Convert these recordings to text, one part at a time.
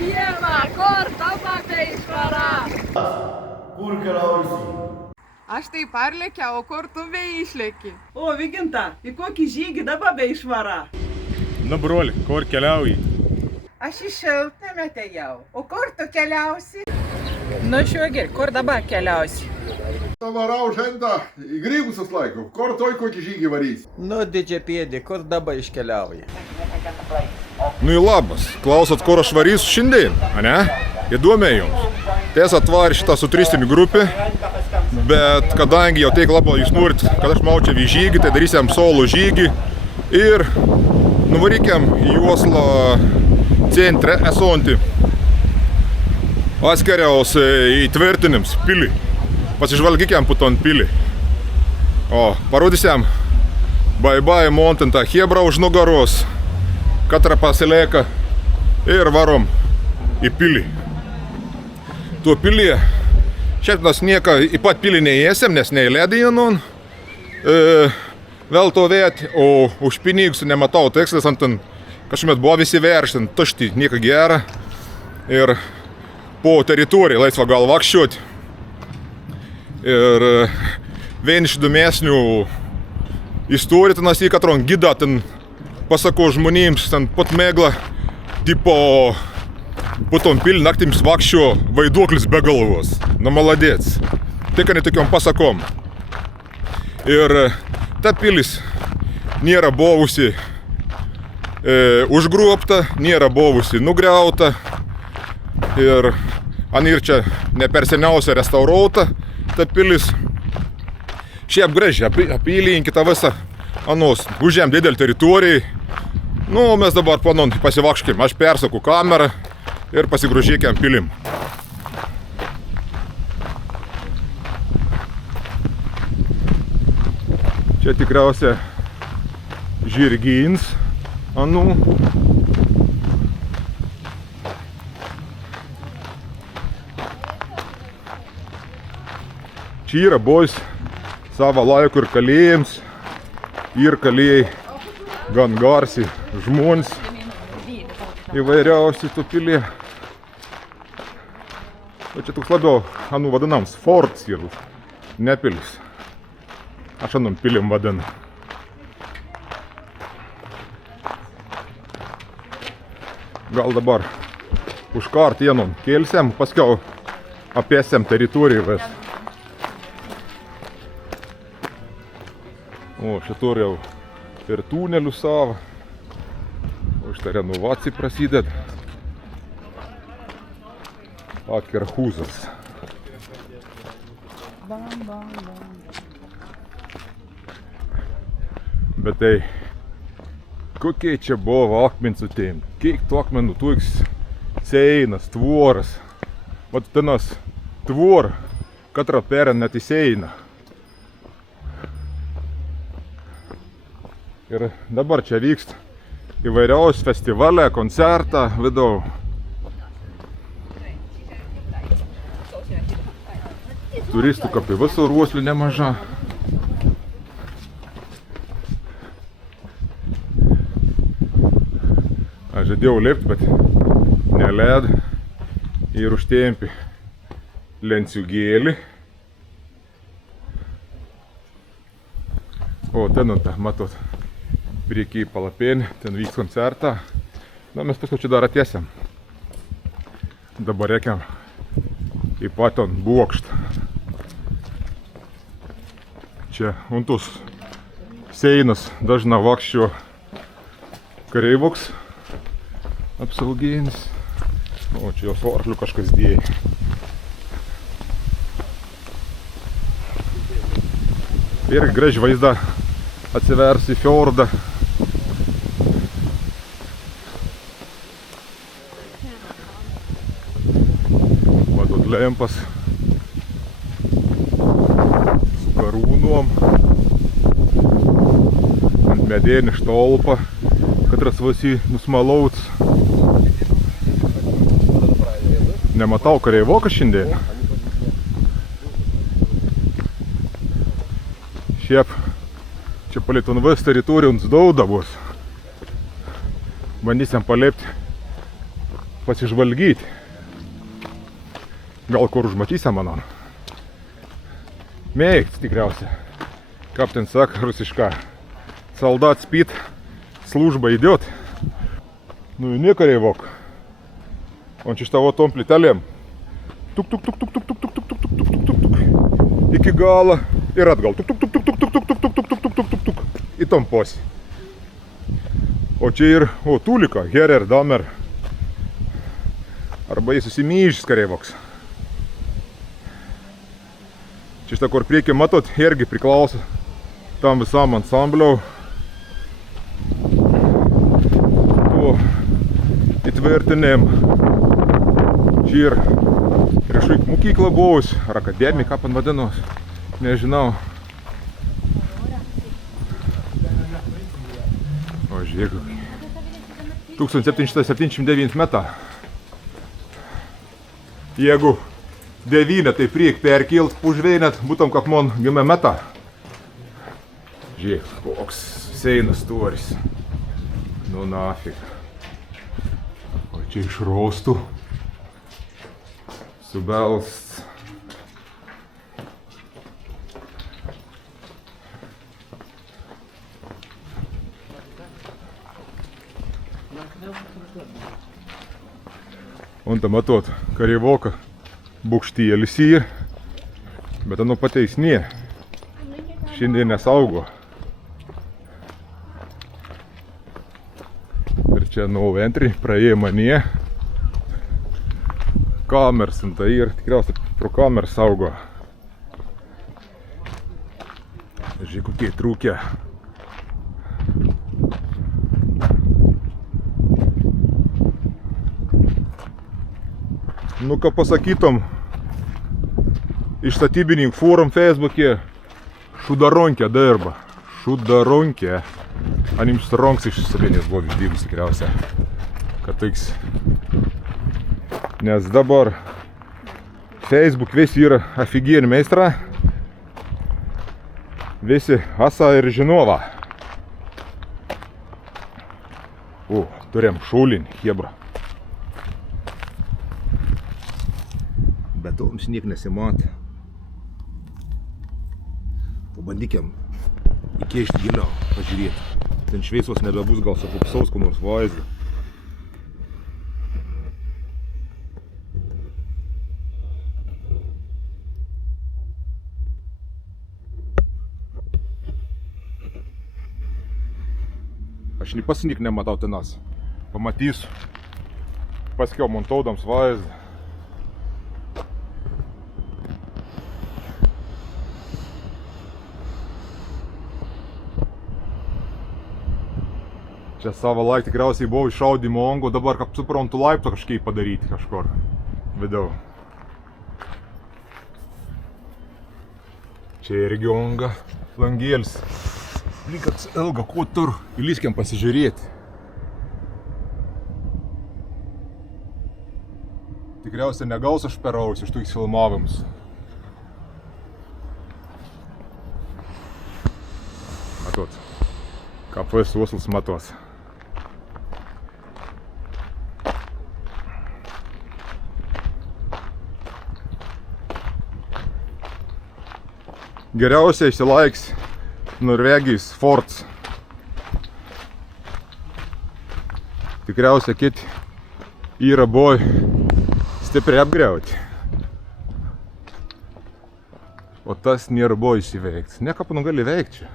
pieva, kur tava beišvara. Kur keliausi? Aš tai parlėkiau, o kur tu beišlėki? O, Vyginta, į kokį žygį dabar beišvara? Nu, broli, kur keliauji? Aš į šiltnamį atėjau. O kur tu keliausi? Nu, šiuogi, kur dabar keliausi? Varau šiandien į grybus atlaikau. Kur toj kokį žygį varys? Nu, didžia pėdė, kur dabar iškeliauja? Nu į labas. Klausot, kur aš varysiu šiandien, ane? Įdomiai jums. Tiesa atvarė šitą su turistiniu grupė, bet kadangi jau teik labai jūs norit, kad aš maučiau į žygį, tai darysiam solo žygį ir nuvarykiam į Oslo centre esantį atskiriaus įtvirtinims pilį. Pasižvalgykiam po ton pilį. O, parodysiam bye-bye montantą Hebrą už nugaros, katrą pasilieka ir varom į pilį. Tuo pilyje, šiaip mes nieko į pat pilį neįėsim, nes neįledėjom. Vėl to vėt, o už pinigus nematau tekstas ant ten, kažkuomet buvo visi veršti, tušti, nieko gera. Ir po teritoriją laisvą gal vakščiuoti. Ir vieni iš įdomesnių istorijų ten į katron gidą ten pasako žmonėms ten pat mėglą, tipo po tom pilį naktims vakščio vaiduoklis be galvos. Nu, maladėc. Tik ne tokiom pasakom. Ir ta pilis nėra buvusi užgrobta, nėra buvusi nugriauta. Ir ir čia ne per seniausia restauruota ta pilis. Šiaip gražiai apylinkite visą anos. Užėm didelį teritorijai. Nu, mes dabar panon pasivakškim. Aš persaku kamerą ir pasigrožėkiam pilim. Čia tikriausia žirgyns anų. Čia yra buvęs savo laiku ir kalėjams, ir kalėjai gan garsiai žmonės įvairiausi tų pilį. O čia toks labiau, anų vadinams, forts yra, ne pilis. Aš anom pilim vadinu. Gal dabar užkart vienom kelsiam, paskiau apėsiam teritoriją vis. O, šitur jau ir tunelių savo. O šitą renovaciją prasideda. Akerhuzas. Bet tai, kokie čia buvo akmenų tėm? Kiek tų akmenų, toks seinas, tvoras. Vat tenas tvor, katrą perę net į seiną. Ir dabar čia vyksta įvairiaus festivalę, koncertą vidau. Turistų kaip į visų ruoslių nemaža. Aš žadėjau lipti, bet neled ir užtėmpi lenciūgėlį. O, ten, matot, prieky palapėnį, ten vyks koncertą. Na, mes paskui čia dar atėsiam. Dabar reikiam į paton bokštą. Čia untus seinas dažna vakščio kareivoks apsauginis. O, čia jos orklių kažkas dėjai. Ir graži vaizda atsivers į fjordą. Matot lempas su karūnom. Ant medėnį štolpa, katras vasi nusmalauts. Nematau kareivoką šiandien. Šiaip čia palei Lietuvos teritoriją daug bus. Bandysim palėpti pasižvalgyti. Gal kur užmatysia mano. Mėgts tikriausiai. Kaip ten sako rusiška. Солдат спит, служба идет. Ну и не корейвок. Он чисто вот том плеталем. Тук-тук-тук-тук-тук-тук-тук-тук-тук-тук-тук. Iki galo ir atgal. Tuk-tuk-tuk-tuk-tuk-tuk-tuk-tuk-tuk-tuk. Į tom posį. O čia ir, Tulika, Herer, Damer. Arba jis susimyžęs kareivoks. Čia šitą, kur priekį matot, irgi priklauso tam visam ansambliau. Tuo įtvirtinėm. Čia ir prieš mokyklą buvus, ar akademija, ką pan vadinos, nežinau. O žiūrėk, 1779 metą. Jeigu 9, tai priek perkilt pužveinėt, būtum kaip man gimė metą. Žiūrėk, koks seinas storis. Nu nafig. O čia iš rostų. Subelst. Un tam matot, kareivoka bukštėlis yra, bet anu pateisnė. Šiandien nesaugo. Ir čia nuo entry praėjo manie. Kameras ant tai ir tikriausiai pro kameras saugo. Žiūrėk, kokie trūkia. Nu, ką pasakytum, iš statybininkų forum Facebook'e šudaronkė dirba. Šudaronkė. Anim šudaronks iš Salinės buvo vidybus tikriausiai. Kad teiks. Nes dabar Facebook visi yra aфиgieni meistra. Visi asa ir žinova. O, turėjom šulinį, hebra. Bet to mums niek nesimatė. Pabandykim įkišti giliau, pažiūrėti. Ten šviesos nebebus, gal supupsaus ko nors vaizdą. Aš pats niek nematau tenas. Pamatysiu. Paskiau montaudams vaizdą. Čia savo laik tikriausiai buvo iššaudymo angų, dabar kaip suprantu laipto kažkaip padaryti kažkur vidau. Čia irgi anga, langėlis. Likas ilga, ko tur. Įlyskim pasižiūrėti. Tikriausiai negaus aš peraus iš tų filmavimus. Matot, kapais uoslas matos. Geriausiai išsilaiks Norvegijos forts. Tikriausiai kiti yra buvo stipriai apgriauti. O tas nėra buvo įsiveikti. Nieko nu gali veikti čia.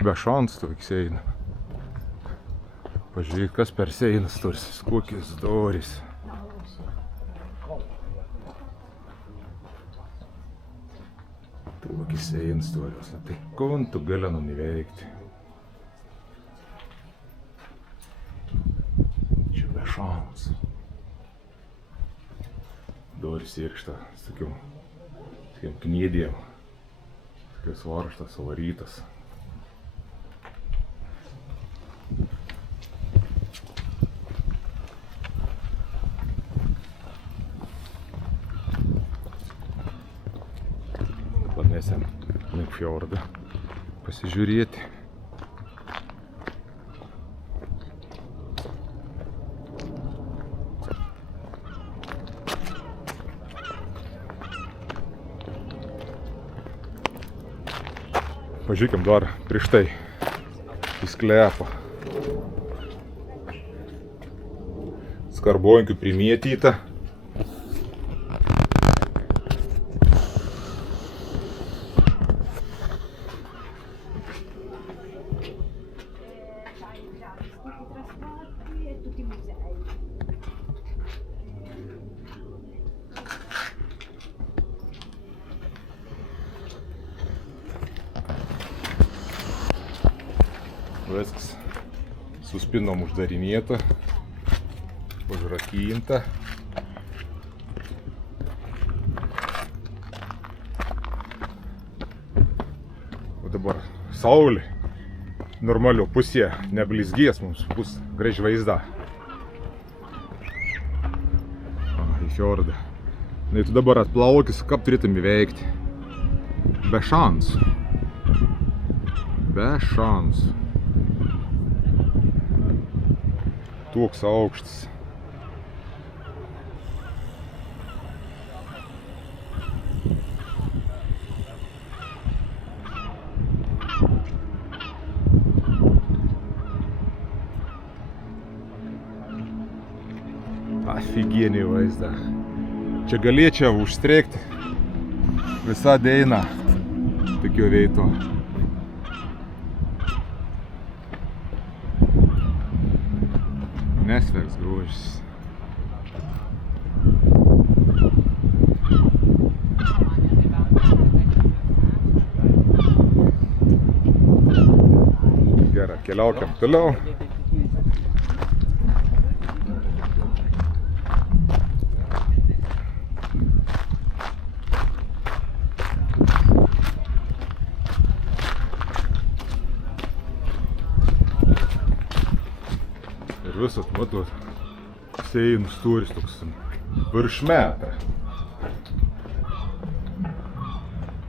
Be šansų toks eina. Pažiūrėk, kas per seinas turis, kokias doris. Tokis einas turis, tai kon tu gali nuveikti. Čia be šansų. Doris irkšta, tokiam knėdėm. Tokias varžtas, varytas. Pamėsim link fjordą pasižiūrėti. Pažiūrėkim dar prieš tai į sklepą. Skarbonkių primėtyta. Viskas su spinom uždarinėta, užrakinta. O dabar saulė normalio pusė neblizgės, mums bus graži vaizda. Į fjordą. Na, tu dabar atplaukis, kaip turėtum įveikti. Be šansų. Be šansų. Toks aukštas. Офигенį vaizdą. Čia galėčiau užstrekti visą dainą tokio veito. Nesveiks grožis. Gerai, keliaukiam toliau. Visat, matot, sėjų storis toks virš metrą.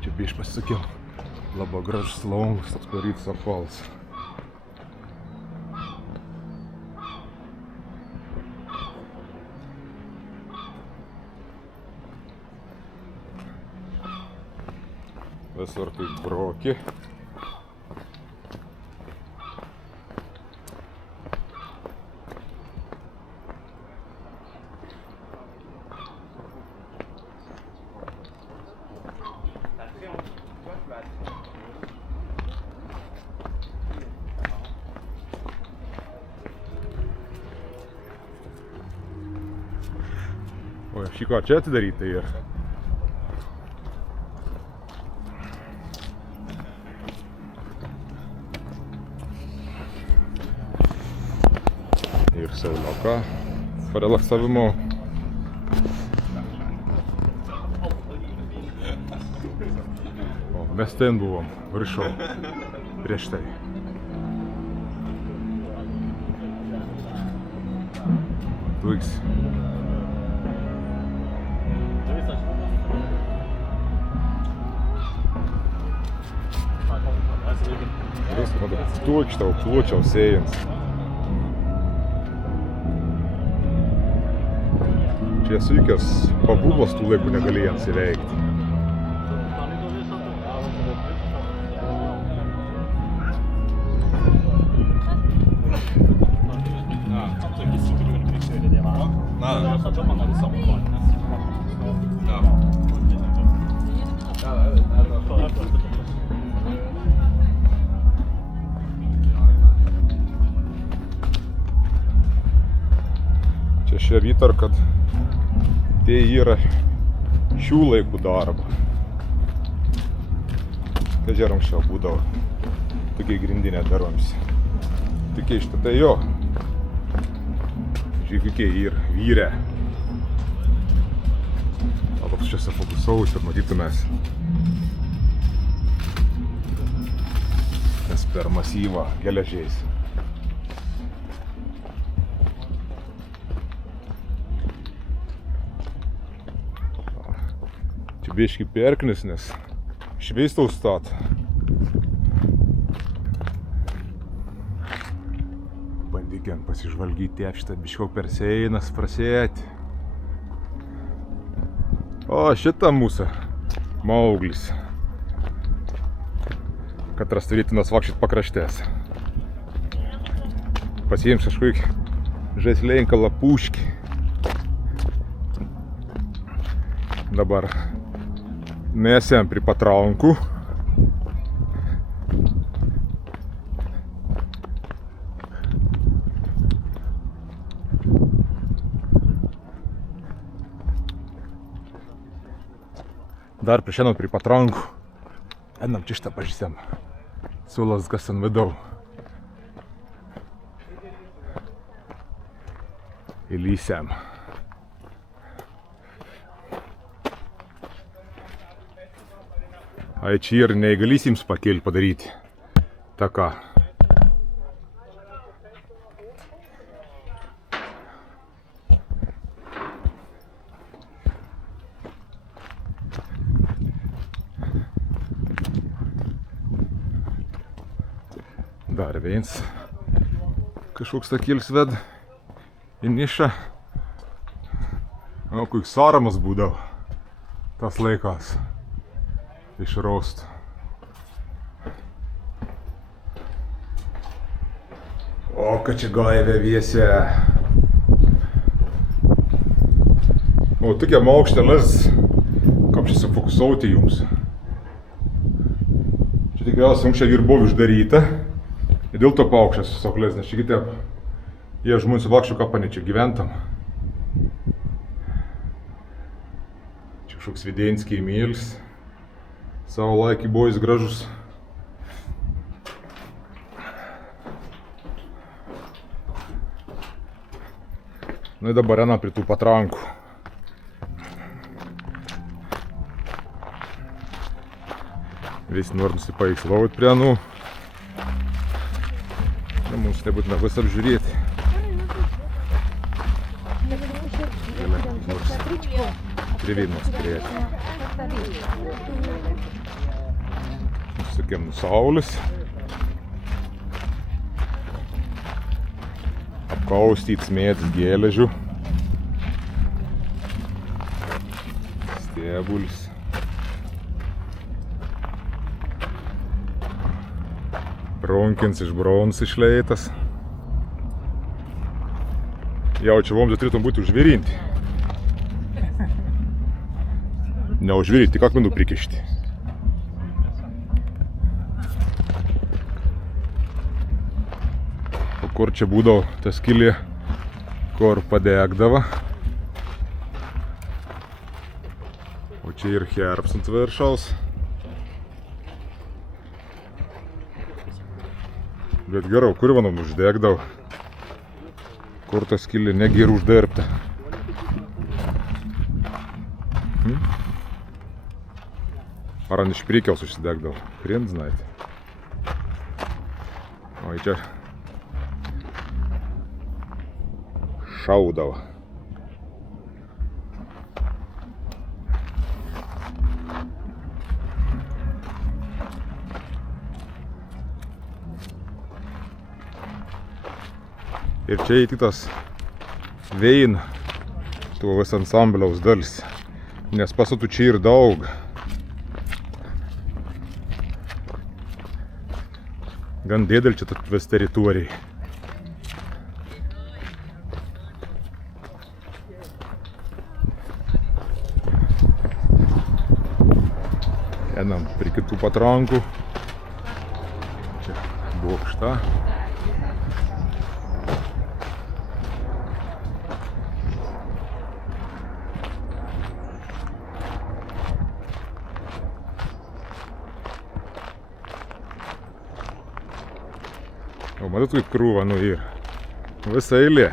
Čia biškai pasisakiau, labai gražus longas, toks parytas apvalas. Visur kaip broki. O šį ką čia atidaryta yra. Ir sauliuką parelaksavimo. O mes ten buvom, viršau, prieš tai. Tuiks. Точно плочав сеянс. Čia sykęs pabūvas tų laikų negalėjant įveikti. Čia šia vytar, kad tai yra šių laikų darba. Tai čia anksčiau būdavo tokie grindinė daroms. Tokie iš tai jo. Žiūrėk, kokie yra vyrė. O toks čia fokusavus ir matytumės. Nes per masyvą geležiais. Čia biškį perknis, nes šveistau stat. Bandykiam pasižvalgyti šitą biškau per seinas prasėti. O šitą mūsų Mauglis. kad rasturėti nas vakšit pakraštės. Pasiims kažkokį žaislenką lapuškį. Dabar nesam prie patrankų. Dar prieš einant prie patrankų. Einam čia šitą pažįstam. Sulas kas ant vidau. Įlysėm. Ai čia ir neįgalysims pakėlį padaryti. Taką. Dar viens kažkoks takėlis ved į nišą. O, koks saramas būdavo tas laikas išraust. O, kad čia gaivė vėsė. O, tokiam aukštelis, kaip čia sufokusuoti jums. Čia tikriausiai anksčiau ir buvo uždaryta. Ir dėl to paukščias soklės, nes čia kitė, jie žmonės su vakščiu kapanė čia gyventam. Čia kažkoks Videnskiai mylis. Savo laikį buvo jis gražus. Nu ir dabar eina prie tų patrankų. Visi nori nusipaikslavot prie anų. Mums nebūtina bus apžiūrėti. Prie vienos turėti. Užsakėm nuo saulės. Apkaustyt smėtis gėležių. Stiebulis. Bronkins iš brons išleitas. Jau čia vamzdžiai turėtum būti užvirinti. Ne užvirinti, tik akmenų prikišti. O kur čia būdavo ta skylė, kur padegdavo. O čia ir herbs ant viršaus. Bet geriau, kur manom uždegdavo, kur ta skylė negi ir uždirbta. Ar ant iš priekiaus užsidegdavo, krien знаете. O čia šaudavo. Ir čia įtitas vein tuo vis ansambliaus dalis, nes pastatų čia ir daug. Gan dėdėl čia vis teritorijai. Einam prie kitų patrankų. Čia bokšta. O matot, kaip krūva, nu ir visa eilė.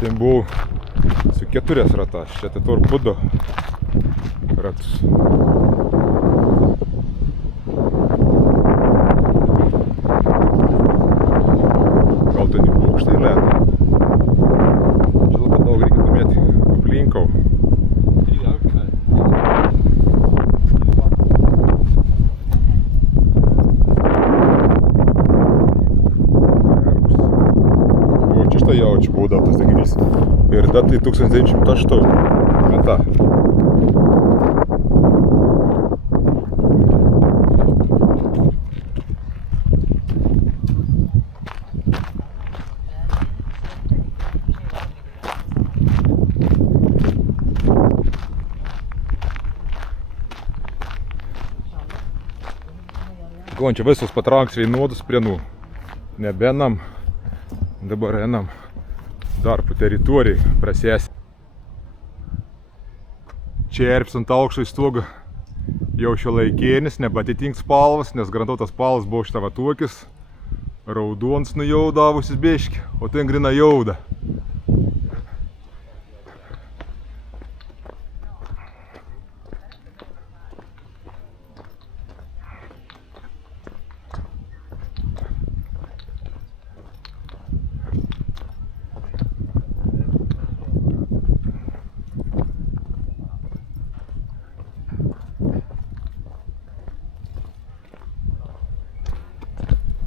Ten buvo su 4 ratas, čia tai torpudo ratus. Gal ten į bokštą įlėta. Čia labai daug reikia domėti aplinkau. Jaučiu būdavo tas deginys. Ir datai 1908. Vieta. Gon, čia visus patranks vienodus prienų. Nebenam. Dabar einam dar po teritorijai prasės. Čerpis ant aukšto įstogų jau šiuolaikinis, nebeatitinks spalvas, nes garantuotas spalvas buvo šitą vatuokis. Raudons nujaudavusis biški, o ten grina jauda.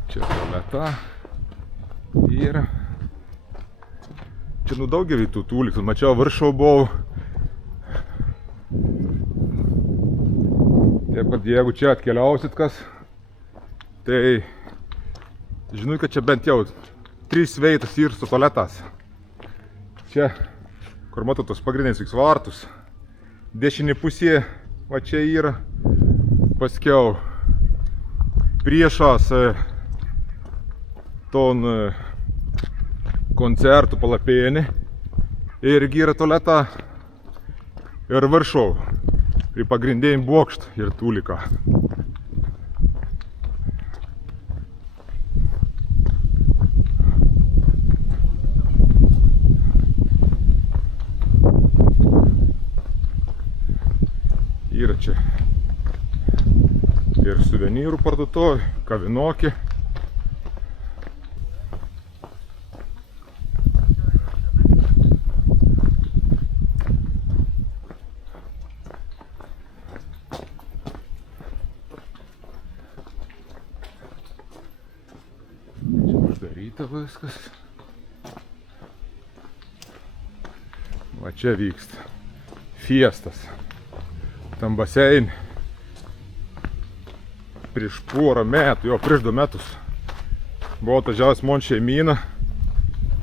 Čia tualeta ir čia daugelį tų tūlikų, mačiau viršau buvau. Taip, kad jeigu čia atkeliausit kas, tai žinau, kad čia bent jau 3 veitas ir su tualetas. Čia, kur matau tos pagrindinius vartus, dešinė pusė, va čia yra, paskiau priešas ton koncertų palapėnį irgi yra tualeta ir viršau prie pagrindinį bokštą ir tūliką. Yra čia ir suvenyrų parduotuvė, kavinokė. Uždaryta viskas. Va čia vyksta fiestas. Tam baseinį. Prieš porą metų, jau prieš 2 metus buvo atvažiavęs mon šeimyna.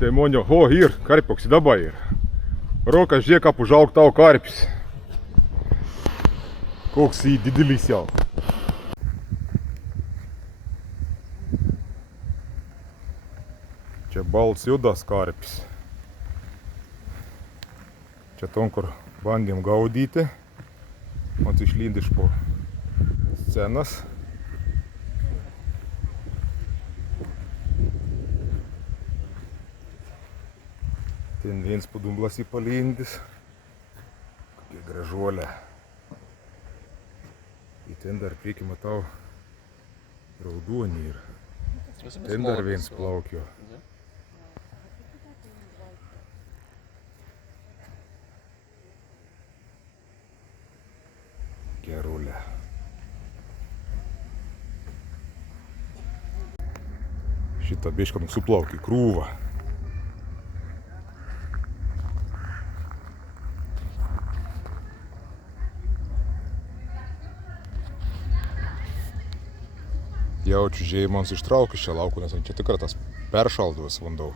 Tai monio, o, ir, karpioks dabar yra. Rokas, žiūrėk, kaip užaug tavo karpis. Koks jį didelis jau. Čia balts judas karpis. Čia ton, kur bandėm gaudyti. Man išlyndi iš po scenas. Ten viens padumblas įpalindis. Kokia gražuolė. Ir ten dar priekį matau raudonį yra. Ten dar viens plaukio. Gerulė. Šitą bišką nusiplaukė krūvą. Jaučiu žėjimams ištraukį šią laukų, nes čia tikrai tas peršalduvas vandau.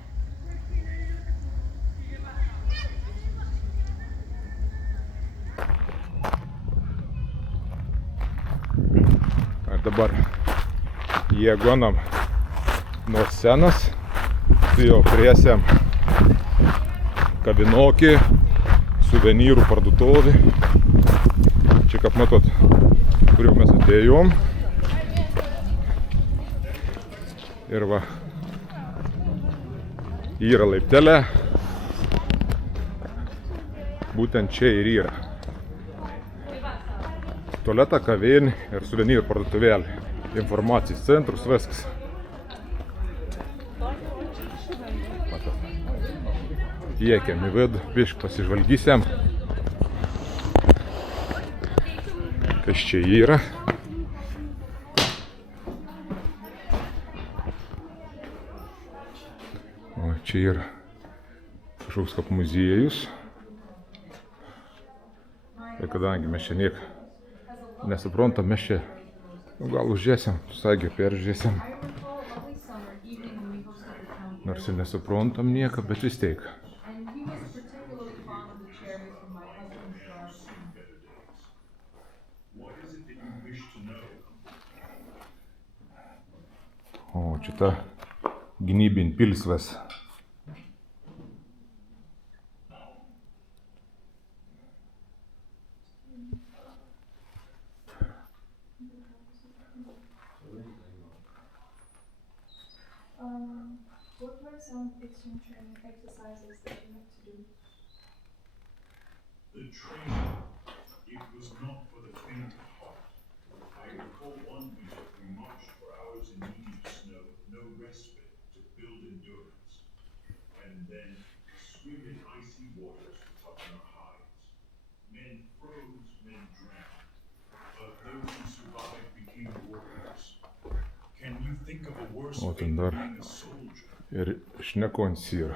Ir dabar jėgonam nuo scenos, tai jau priesiam kavinokį, suvenyrų parduotuvį. Čia, kaip matot, kur jau mes atėjom. Ir va, yra laiptelė, būtent čia ir yra. Tualetą, kavinį ir suvenyrų parduotuvėlį. Informacijos centrus, viskas. Įėkiam į vidų, biškį pasižvalgysiam, kas čia yra. O čia yra kažkoks kaip muziejus. Ir kadangi mes čia niek nesuprantam, mes čia gal užžėsim, sagį peržiūrėsim. Nors ir nesuprantam nieką, bet vis tiek. O, čia ta gynybin pilsvas. What were some extreme training exercises that you had to do? The training, it was not for the faint of heart. I recall one week we marched for hours in knee-deep snow, no respite to build endurance. And then swim in icy waters to toughen our hides. Men froze, men drowned. But those who survived became warriors. Can you think of a worse fate than being a soldier? Ir šnekons yra.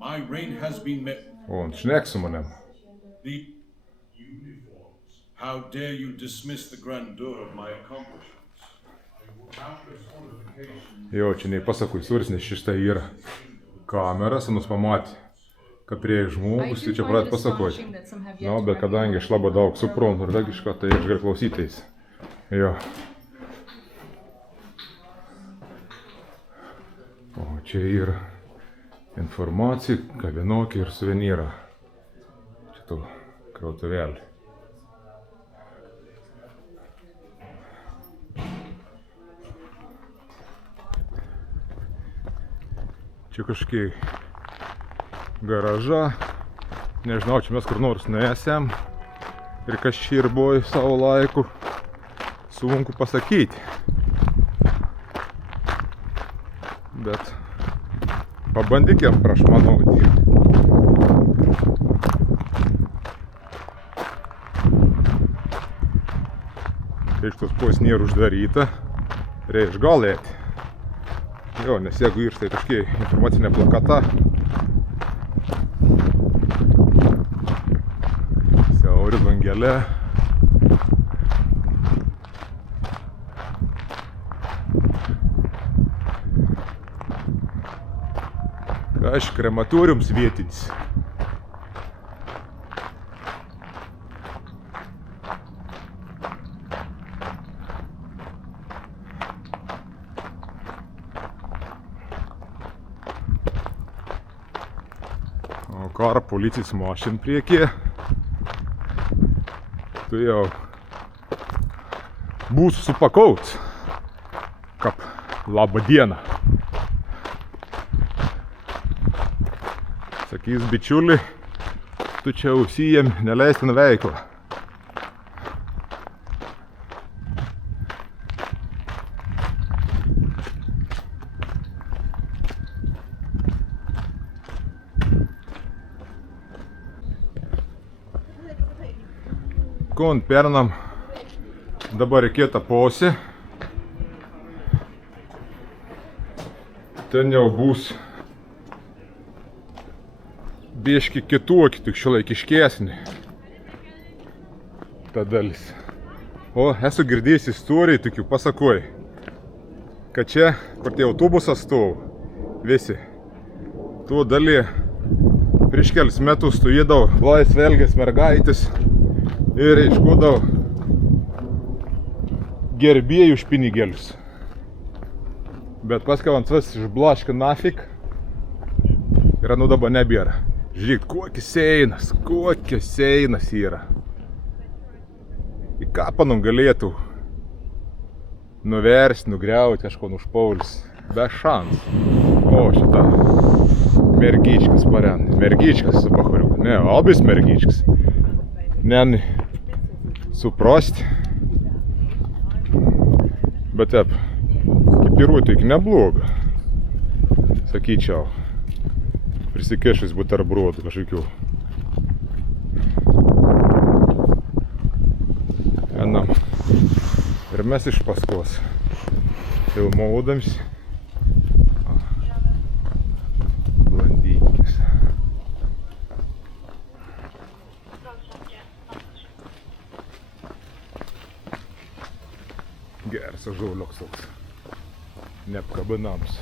My reign has been met. O, ant šnek su manim. The uniforms. How dare you dismiss the grandeur of my accomplishments? Jo, čia nei pasakui sūris, nes šitą yra kameras, nus pamatė, kad prie žmogus, tai čia pradėt pasakoti. Na, bet kadangi aš labai daug suprantu norvegišką, tai aš galiu klausytis. Jo. O čia yra informacija, kavinokė ir suvenyra. Šitų krautuvėlį. Čia kažkiek garaža. Nežinau, čia mes kur nors nuėsėm. Ir kas čia ir buvo savo laiku. Sunku pasakyti. Bet pabandykim prašmanauti. Reištos pos nėra uždaryta. Reiš galėti. Jo, nes jeigu ir tai kažkiek informacinė plakata. Siauri langelė. Aš krematoriums vietinis. O karo policijos mašin priekyje. Tai jau būsiu supakauts. Kap labą dieną. Sakys bičiuli, tu čia užsijėm neleistiną veiklą. Kon pernam dabar reikėta posė. Ten jau bus biški kitokį, tik šiuolaikiškesnį ta dalis. O, esu girdėjęs istorijų, tik jau pasakoju, kad čia, kur tie autobusas stovi, visi, tuo dalį prieš kelis metus stovėdavo laisvelgės mergaitės ir ieškodavo gerbėjų už pinigėlius. Bet paskui ant vis išblaškė nafik ir nu dabar nebėra. Žiūrėk, kokias seinas yra. Į kapanom galėtų nuversti, nugriauti, kažko nušpaulis. Be šansų. O, šitą mergyčkas parent. Mergyčkas su pachuriuku. Ne, abis mergyčkas. Ne, suprasti. Bet taip, kipiruoti iki nebloga. Sakyčiau. Prisikešus buterbrodų kažkokių. Einam. Ir mes iš paskos filmuodams. Blandynkis. Geras žauliuks toks. Neapkabinams.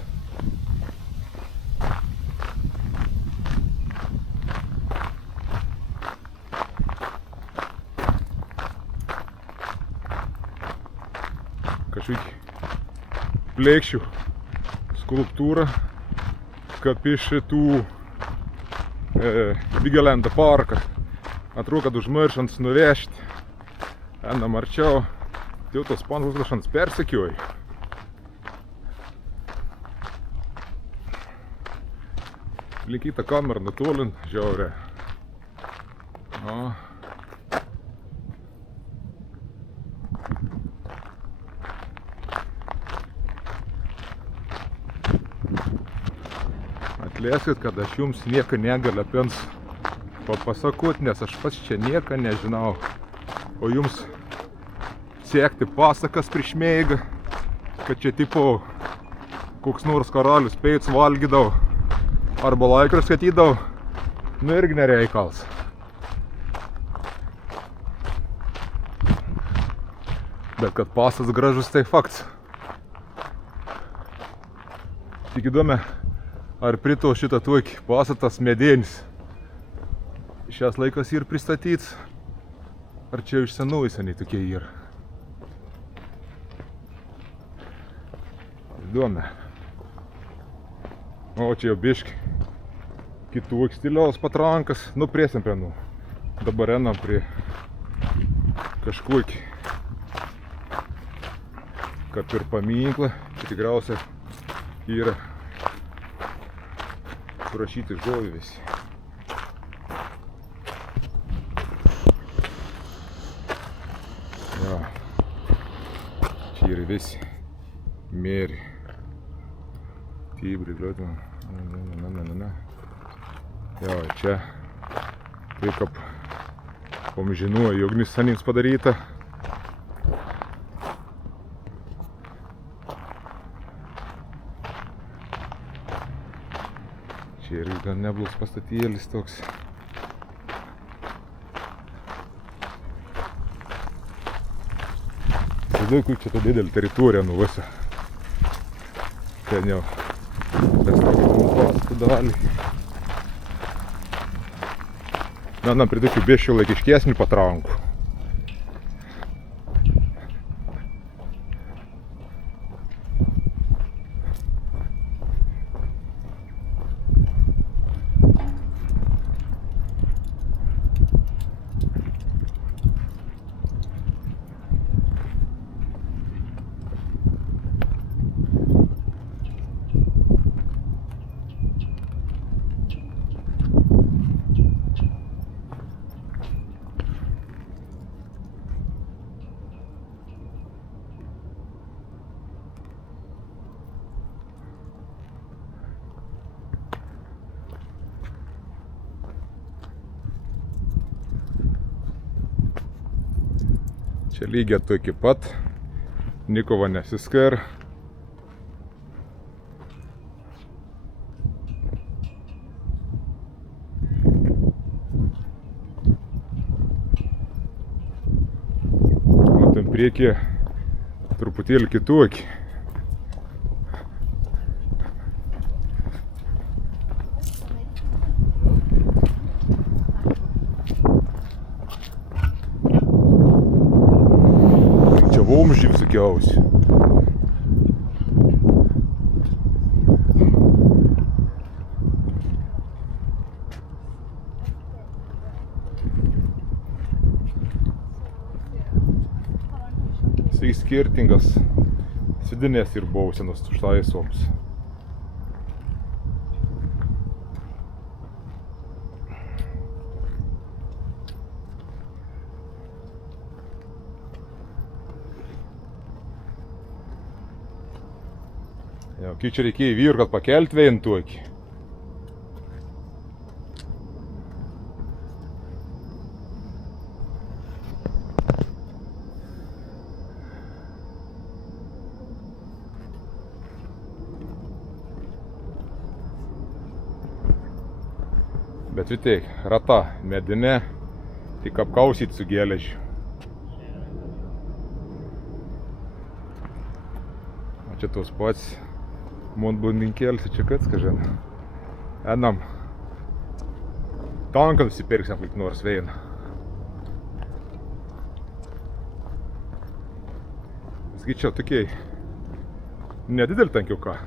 Kažkaip plėkščių skulptūra, kaip iš tų Vigelendo parką. Atrodo, kad užmiršant nuvežti. Einam arčiau. Jau tos sponsus kažkans persekioja. Linkį tą kamerą nutolint, žiaurė. O. Atleiskit, kad aš jums nieko negaliu apie papasakot, nes aš pats čia nieko nežinau. O jums sekti pasakas prieš mėgą, kad čia tipo koks nors karalius pėts valgydavo arba laikraštį skaitydavo, nu irgi nereikals. Bet kad pasas gražus, tai fakts. Tik įdomi, ar prito šitą tokį pastatas medienis šias laikas ir pristatyts, ar čia iš senųjų seniai tokie yra. Įdomi. O čia jau biški kitų stiliaus patrankas, nu priesim prie nu. Dabar einam prie kažkokį kaip ir paminklą, čia tikriausia yra surašyti žodžiai visi. Ja. Čia yra visi mėri. Tybri, glėtų. Ja, čia tai kaip pomžinuoja, jog senims padaryta. Čia ir gan neblogs pastatėlis toks. Įsivaizduoju, čia ta didelė teritorija nu visa. Ten jau pastatų dalį. Einam prie tokių šiuolaikiškesnių patrankų. Čia lygiai tokį pat, Nikova nesisker. O ten priekyje truputėlį kitokį. Vomžį visokiausi. Jisai skirtingas sėdinės ir bausenos užtaisoms. Kiek čia reikėjo vyrų, kad pakelti vien tokį. Bet vis tiek, rata medinė, tik apkausyti su geležiu. Čia tos pats Montblandinkėlis, čia kas, kažin. Einam. Tanką nusipirksim, kaip nors veina. Visgi čia tokiai nedidelį tankiuką.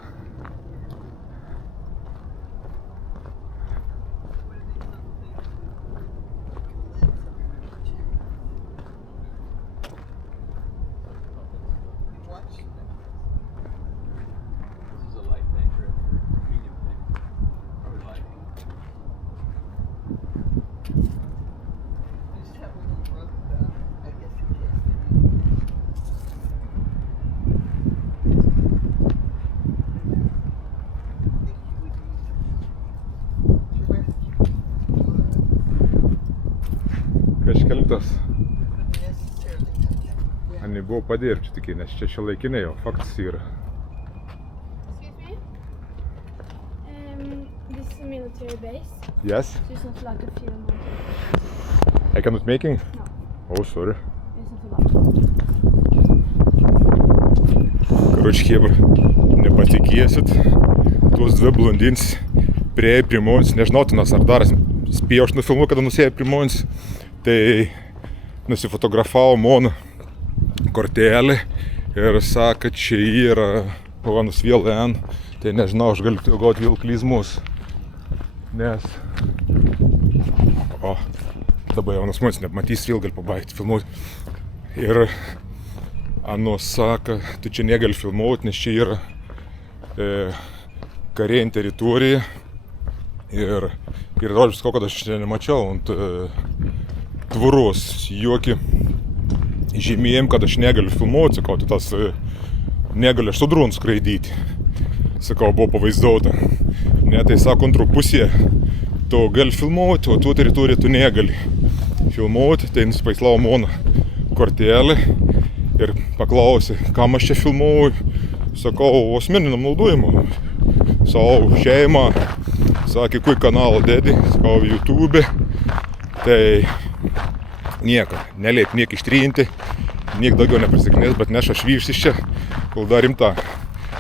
Kažkelintas. Ani buvo padirbti tik, nes čia šiuolaikiniai jau faktas yra. Excuse me? This is a military base, Yes? so it's not like a film. I cannot making? No, Oh, sorry. it's not allowed. Karoči, chebra, nepatikėsit. Tuos dvi blondins prieė prie mūsų, nežinau, tenas ar dar spėjau aš nufilmuoti, kada nusėjo prie mūsų. Tai nusifotografavo mano kortelį ir sako, čia yra povanus VLN. Tai nežinau, aš galiu gauti vėl klizmus. Nes... O, dabar jaunas mūsų nematys, vėl gali pabaigti filmuoti. Ir ano sako, tu čia negali filmuoti, nes čia yra karinė teritorija. Ir rodžius, kad aš čia nemačiau ant tvoros jokį žymėjim, kad aš negaliu filmuoti, sakau, tu tas negaliu aš su dronu skraidyti. Sakau, buvo pavaizdauta. Ne, tai sako, antrų pusėje tu gali filmuoti, o tu teritoriją tu negali filmuoti. Tai nusipaislavo mano kortelį ir paklausė, kam aš čia filmuoju. Sakau, asmeniniam naudojimui. Savo šeimą. Sakė, kui kanalą dedi, sakau, YouTube. Tai nieko, neleip niek ištrinti, niek daugiau neprisiknės, bet neš aš vyštis čia, kol dar rimta.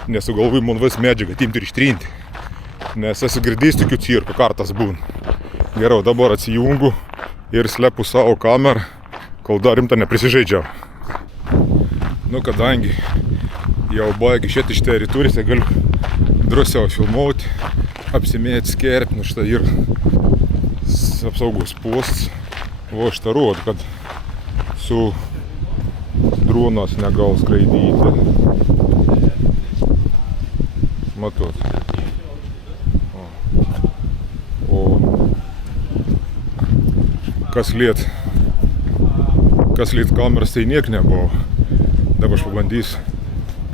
Nesugalvoju man vis medžiagą atimti ir ištrinti. Nes esu girdėjęs tokių cirkų, kartas būna. Geriau, dabar atsijungu ir slepu savo kamerą, kol dar rimta neprisižaidžiau. Nu, kadangi jau baigi išėti iš teritorijos, tai galiu drąsiau filmuoti, apsimėti, skerpti, nu štai ir apsaugos postas. O šitą rodo, kad su dronas negal skraidyti. Matot. O kas liet kameras, tai niek nebuvo. Dabar aš pabandysiu,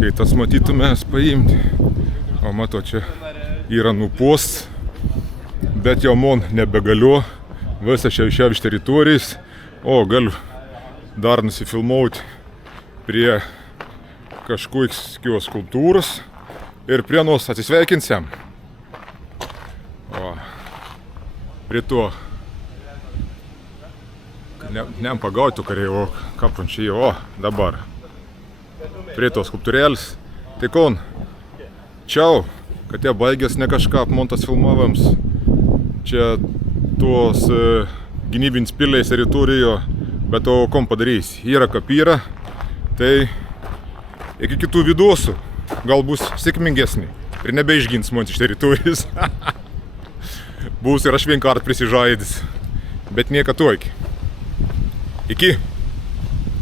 kai tas matytumės paimti. O matot, čia yra nupost, bet jau man nebegaliu. Visą čia iš teritorijos, o galiu dar nusifilmuoti prie kažkokios skulptūros ir prie nos atsisveikinsim. O, prie to, nem pagautų kariai, o kaprančiai, o dabar. Prie tos skulptūrėlis, tai kon, čiau, kad jie baigės ne kažką apmontas filmavams. Čia tuos gynybins piliais teritorijoje, bet o kom padarys, yra kaip yra, tai iki kitų vidosų gal bus sėkmingesnį ir nebeišgins man iš teritorijos. Bus ir aš vienkart prisižaidęs, bet nieko toiki. Iki.